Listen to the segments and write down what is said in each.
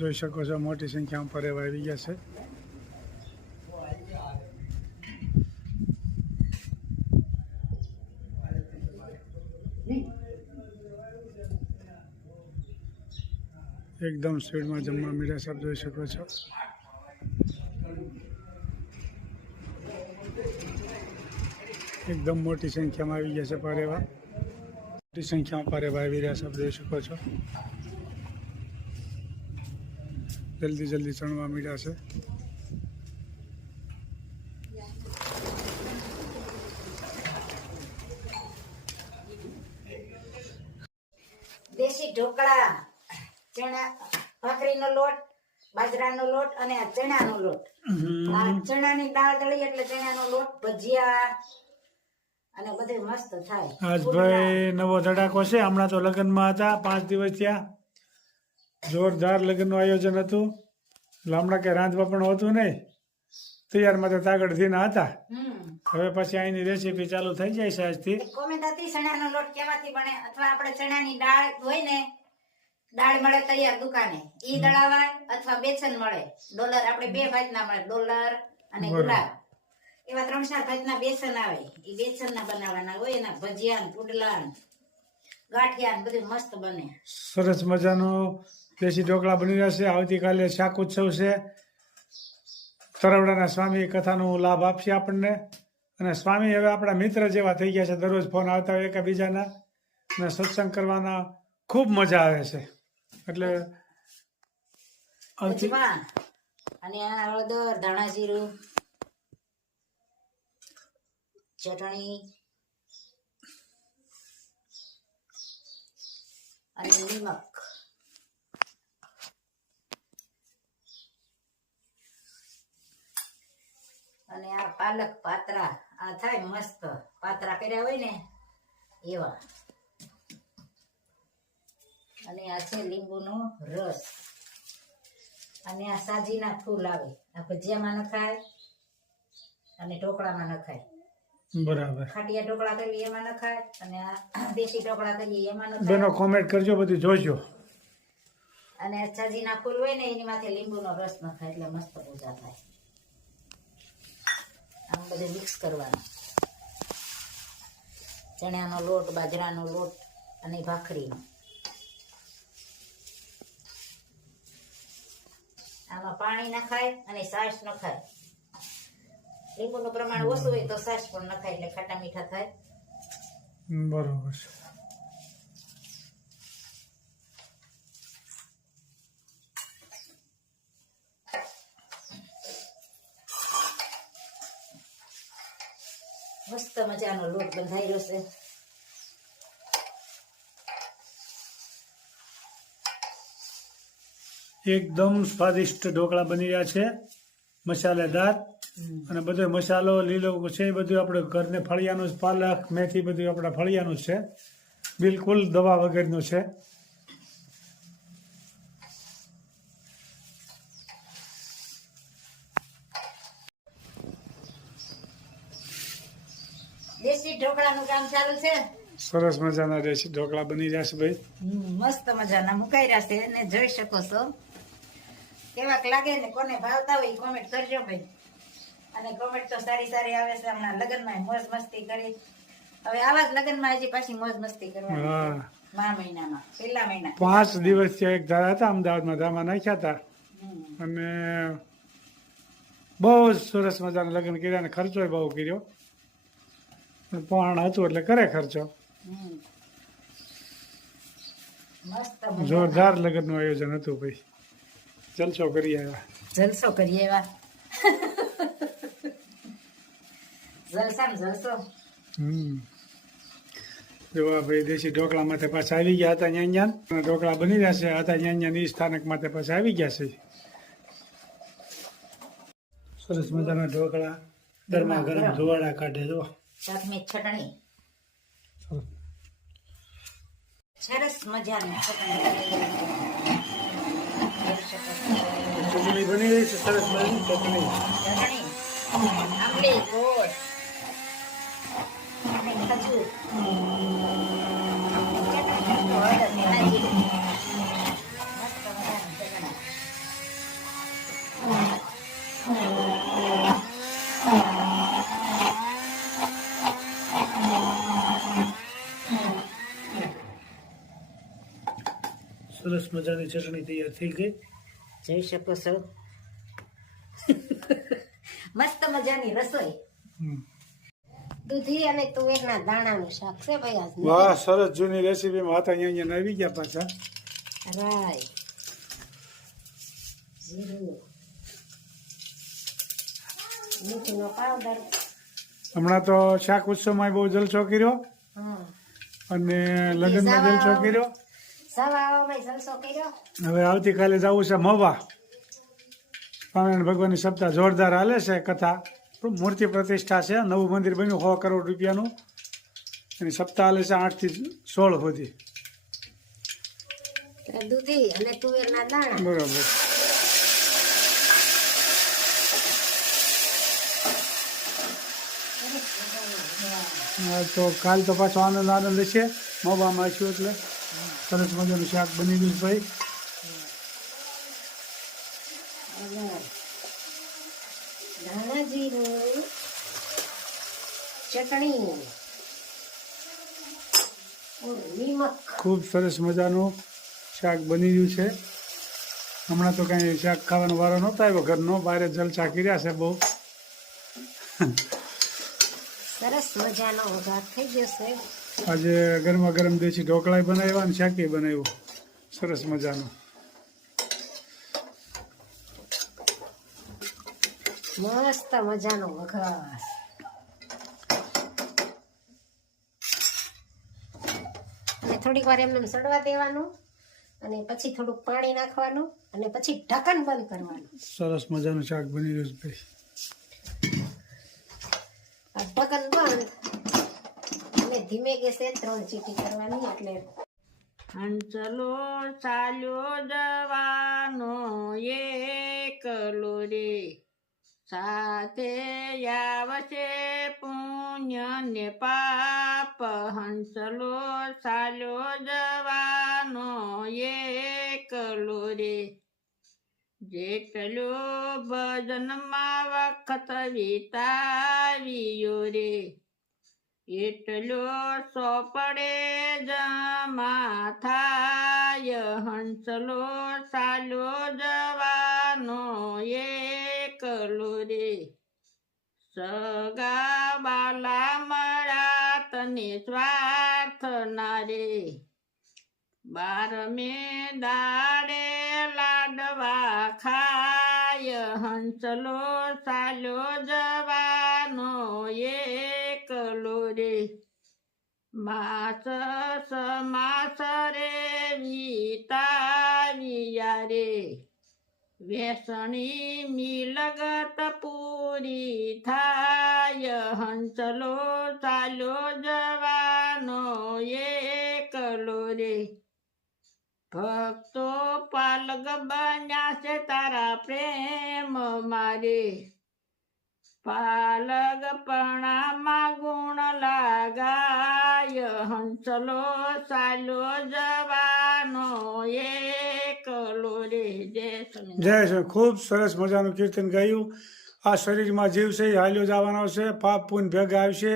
જોઈ શકો છો મોટી સંખ્યામાં પરેવા આવી ગયા છે। एकदम स्पीड में जमवा मीडिया सब જોઈ શકો છો। एकदम मोटी संख्या में આવી ગયા છે પરેવા। मोटी संख्या में परेवा આવી રહ્યા सब જોઈ શકો છો। जल्दी जल्दी चढ़वा मीडिया છે। देशी ढोकळा चना भाखरीનો લોટ બાજરાનો લોટ અને આ ચણાનો લોટ આ ચણાની દાળ દળી એટલે ચણાનો લોટ ભજીયા અને બધું મસ્ત થાય। આજ ભાઈ નવો ધડાકો છે। હમણાં તો લગ્નમાં હતા 5 દિવસ થયા। જોરદાર લગ્નનું આયોજન હતું। હમણાં કે રાંધવા પણ હોતું નહીં તૈયારમાં તો તાગડ થઈને હતા। હવે પછી આની રેસીપી ચાલુ થઈ જાય છે આજથી। કોમેન્ટ હતી ચણાનો લોટ કેમાંથી બને અથવા આપણે ચણાની દાળ હોય ને દાળ મળે તૈયાર દુકાને ઈ દળાવાય અથવા બેસન મળે ડોલર આપણે બે ભાતના મળે ડોલર અને ગુલાબ એવા 3-4 ભાતના બેસન આવે ઈ બેસનના બનાવવાના હોય એના ભજીયા ને પુડલા ને ગાંઠિયા ને બધું મસ્ત બને। સરસ મજાનો દેશી ઢોકળા બની રહ્યા છે। આવતીકાલે શાક ઉત્સવ છે। તરવડાના સ્વામી કથાનો લાભ આપશે આપણને અને સ્વામી હવે આપણા મિત્ર જેવા થઈ ગયા છે। દરરોજ ફોન આવતા હોય એકબીજાના અને સત્સંગ કરવાના ખૂબ મજા આવે છે। એટલે અને આ હળદર ધાણા જીરું ચટણી અને નિમક અને આ પાલક પાત્રા આ થાય મસ્ત પાત્રા કર્યા હોય ને એવા અને આ છે લીંબુનો રસ અને આ સાજીના ફૂલ આવે આ ભજીયામાં નખાય અને ઢોકળામાં નખાય। બરાબર ખાટિયા ઢોકળા કરવી એમાં નખાય અને આ દેશી ઢોકળા કરીએ એમાં નખાય। બેનો કોમેન્ટ કરજો બધું જોજો। અને સાજીના ફૂલ હોય ને એની માથે લીંબુનો રસ નખાય એટલે મસ્ત પૂજા થાય। આમ બધું મિક્સ કરવાનું ચણાનો લોટ બાજરાનો લોટ અને ભાખરીનો આમાં પાણી નખાય અને છાશ નખાય। લીંબુનું પ્રમાણ ઓછું હોય તો છાશ પણ નખાય એટલે ખાટા મીઠા થાય। બરોબર છે। મસ્ત મજાનો લોટ બંધાયેલો છે। એકદમ સ્વાદિષ્ટ ઢોકળા બની રહ્યા છે મસાલેદાર અને બધો મસાલો લીલો છે બધું આપણે ઘરને ફળિયાનું જ પાલક મેથી બધું આપણા ફળિયાનું જ છે બિલકુલ દવા વગરનું છે। દેશી ઢોકળાનું કામ ચાલુ છે। સરસ મજાના દેશી ઢોકળા બની રહ્યા છે ભાઈ। મસ્ત મજાના મુકાઈ છે અને જોઈ શકો છો કેવાક લાગે ને કોને ભાવતા હોય કોમેન્ટ કરજો ભાઈ। અને કોમેન્ટ તો સારી સારી આવે છે। હમણાં લગ્નમાં મોજ મસ્તી કરી હવે આવા જ લગ્નમાં હજી પાછી મોજ મસ્તી કરવાની મા મહિનામાં પહેલા મહિના 5 દિવસથી એક ધારા હતા અમદાવાદમાં ધામા નાખ્યા હતા અને બહુ સરસ મજાના લગ્ન કર્યા અને ખર્ચો બહુ કર્યો પણ હતું એટલે કરે ખર્ચો। જોરદાર લગ્નનું આયોજન હતું ભાઈ। જલસો કરી આવ્યા જલસો જોવા ભાઈ દેશી ઢોકળા માટે પાછા આવી ગયા હતા ન્યાન ઢોકળા બની રહ્યા છે હતા ન્યાન ઈ સ્થાનક માટે પાછા આવી ગયા છે। સરસ મજાના ઢોકળા ગરમા ગરમ ધોવાડા કાઢે જો સાથની ચટણી સરસ મજાની ચટણી બની રહી છે સરસ મજાની ચટણી આંબલી ગોળ અને ખજૂર સરસ મજાની ચટણી તૈયાર થઈ ગઈ. જોઈ શકો છો મસ્ત મજાની રસોઈ. દૂધી અને તુવેરના દાણાનું શાક છે ભાઈ આજ. વાહ, સરસ જૂની રેસીપીમાં હતા અહીંયા આવી ગયા પાછા. રાઈ જીરું મીઠુંનો પાવડર. હમણાં તો શાક ઉત્સવમાં બહુ જલસો કર્યો હા અને લગ્નમાં જલસો કર્યો. સવાવામાં જલસો કર્યો. હવે આવતીકાલે જવું છે મહુવા. સ્વામિનારાયણ ભગવાનની સપ્તાહ જોરદાર હાલે છે. કથા મૂર્તિ પ્રતિષ્ઠા છે. નવું મંદિર બન્યું 100 કરોડ રૂપિયાનું. એની સપ્તાહ હાલે છે 8 થી 16 સુધી. દૂધી અને તુવેરના દાણા. બરાબર. હા, તો કાલ તો પાછો આનંદ છે મહુવામાં આવીશું એટલે સરસ મજાનું શાક બની ગયું છે ભાઈ. ધાણા જીરું ચટણી નિમક. ખૂબ સરસ મજાનું શાક બની ગયું છે. હમણાં તો કાંઈ શાક ખાવાનો વારો નહોતો આવ્યો ઘરનો. બહાર જલસા કર્યા છે બહુ. સરસ મજાનો વઘાર થઈ ગયો છે. આજે ગરમા ગરમ દેશી ઢોકળા બનાવ્યા અને શાકે બનાવ્યું સરસ મજાનું. મસ્ત મજાનો વઘાર. અને થોડીક વાર એમને સડવા દેવાનું અને પછી થોડુંક પાણી નાખવાનું અને પછી ઢક્કન બંધ કરવાનું. સરસ મજાનું શાક બની ગયું છે ભાઈ. આ ઢક્કન બંધ અને ધીમે ગેસે 3 ચીટી કરવાની. એટલે હંસલો ચાલ્યો જવાનો એકલો રે, સાથે આવશે પુણ્ય ને પાપ. હંસલો ચાલ્યો જવાનો એકલો રે, જેટલો ભજનમાં વખત વિતાવ્યો રે, એટલો સોપડે જમા થાય. હંસલો ચાલ્યો જવાનો એકલો રે, સગા બાલા મળ્યા તને સ્વાર્થ ના રે, 12મે દાડે લાડવા ખાય. હંસલો ચાલ્યો જવાનો એકલો રે, માસ સમાસ રે વિતાવ્યા રે, વેસણી મિલગત પૂરી થાય. હંસલો ચાલ્યો જવાનો એકલો રે, ભક્તો પાલગ બન્યા છે તારા પ્રેમ મારે, પાલગ પણામાં ગુણ લાગાય. હંસલો ચાલ્યો જવાનો એકલો રે. જય શ્રી. ખૂબ સરસ મજાનું કીર્તન ગાયું. આ શરીરમાં જીવ છે એ હાલ્યો જવાનો છે. પાપ પુણ્ય ભેગા આવશે.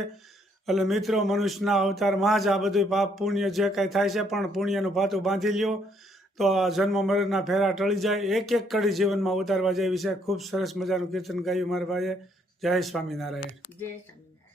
એટલે મિત્રો, મનુષ્યના અવતારમાં જ આ બધું પાપ પુણ્ય જે કાંઈ થાય છે પણ પુણ્યનું ભાતું બાંધી લ્યો તો જન્મ મરણના ફેરા ટળી જાય. એક એક કડી જીવનમાં ઉતારવા જેવી છે. ખૂબ સરસ મજાનું કીર્તન ગાયું મારા ભાઈએ. જય સ્વામિનારાયણ. જય સ્વામિનારાયણ.